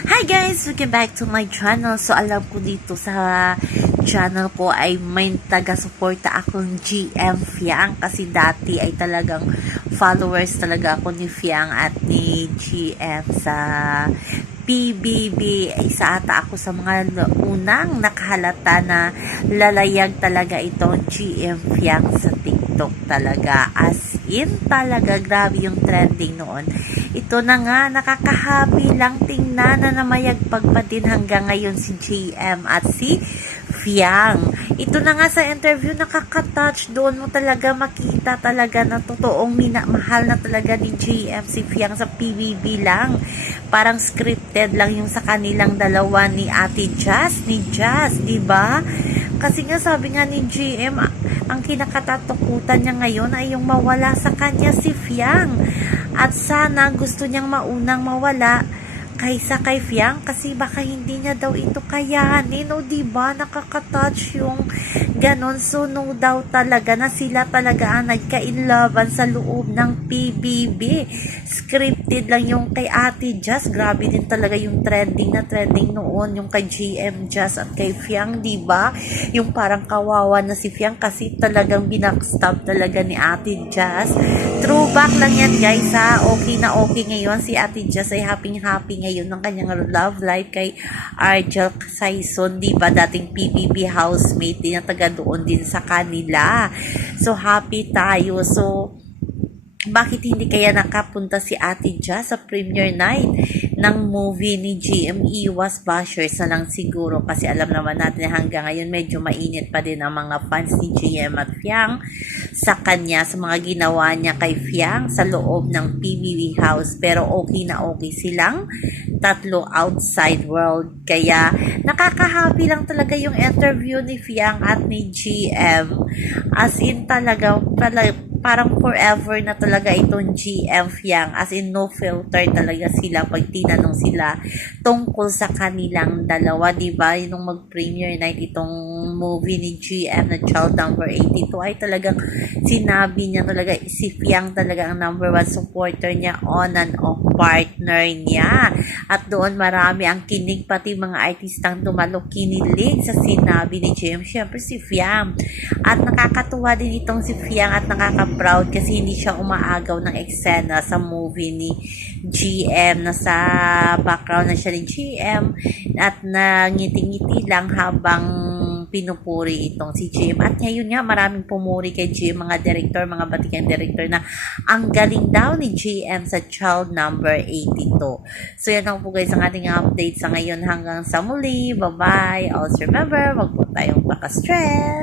Hi guys! Welcome back to my channel. So alam ko dito sa channel ko ay may taga-suporta akong GM Fiang kasi dati ay talagang followers talaga ako ni Fiang at ni GM sa PBB. Isa ata ako sa mga unang nakahalata na lalayag talaga itong GM Fiang sa TikTok talaga. As in talaga, grabe yung trending noon. Ito na nga, nakakahappy lang tingnan na namayagpag pa din hanggang ngayon si GM at si Fiang. Ito na nga sa interview, nakaka-touch doon mo talaga makita talaga na totoong minamahal na talaga ni GM si Fiang sa PBB lang. Parang scripted lang yung sa kanilang dalawa ni Ate Jazz, ni Jazz, di ba? Kasi nga sabi nga ni GM, ang kinakatatakutan niya ngayon ay yung mawala sa kanya si Fiang. At sana gusto niyang maunang mawala kaysa kay Fiang kasi baka hindi niya daw ito kayanin o di ba nakaka-touch yung ganon. So no doubt talaga na sila talaga ang nagka-inlaban sa loob ng PBB scripted lang yung kay Ate Jazz. Grabe din talaga yung trending na trending noon yung kay GM Jazz at kay Fiang di ba yung parang kawawa na si Fiang kasi talagang binackstab talaga ni Ate Jazz throwback lang yan guys ha okay na okay ngayon si Ate Jazz ay happy happy ngayon ng kanyang love life kay Argel Saison, di ba? Dating PBB housemate din na taga doon din sa kanila. So, happy tayo. So, bakit hindi kaya nakapunta si Ate Jazz sa premiere night ng movie ni GME was bashers na lang siguro kasi alam naman natin hanggang ngayon medyo mainit pa din ang mga fans ni GM at Fiang sa kanya sa mga ginawa niya kay Fiang sa loob ng PBB house. Pero okay na okay silang tatlo outside world. Kaya nakaka-happy lang talaga yung interview ni Fiang at ni GM as in talaga, talaga parang forever na talaga itong GM Fiang. As in no filter talaga sila pag tinanong sila tungkol sa kanilang dalawa di ba? Nung mag-premiere night itong movie ni GM na Child Number 82 ay talagang sinabi niya talaga si Fiang talaga ang number one supporter niya on and off partner niya. At doon marami ang kinig pati mga artistang tumalo kinilig sa sinabi ni GM syempre si Fiang. At nakakatuwa din itong si Fiang at nakaka proud kasi hindi siya umaagaw ng eksena sa movie ni GM na sa background na siya ni GM at nangiti-ngiti lang habang pinupuri itong si GM. At ngayon nga, maraming pumuri kay GM, mga director, mga batikan director na ang galing daw ni GM sa child number 82. So yan lang po guys ang ating update sa ngayon hanggang sa muli. Bye-bye. Also remember, wag po tayong baka-stress.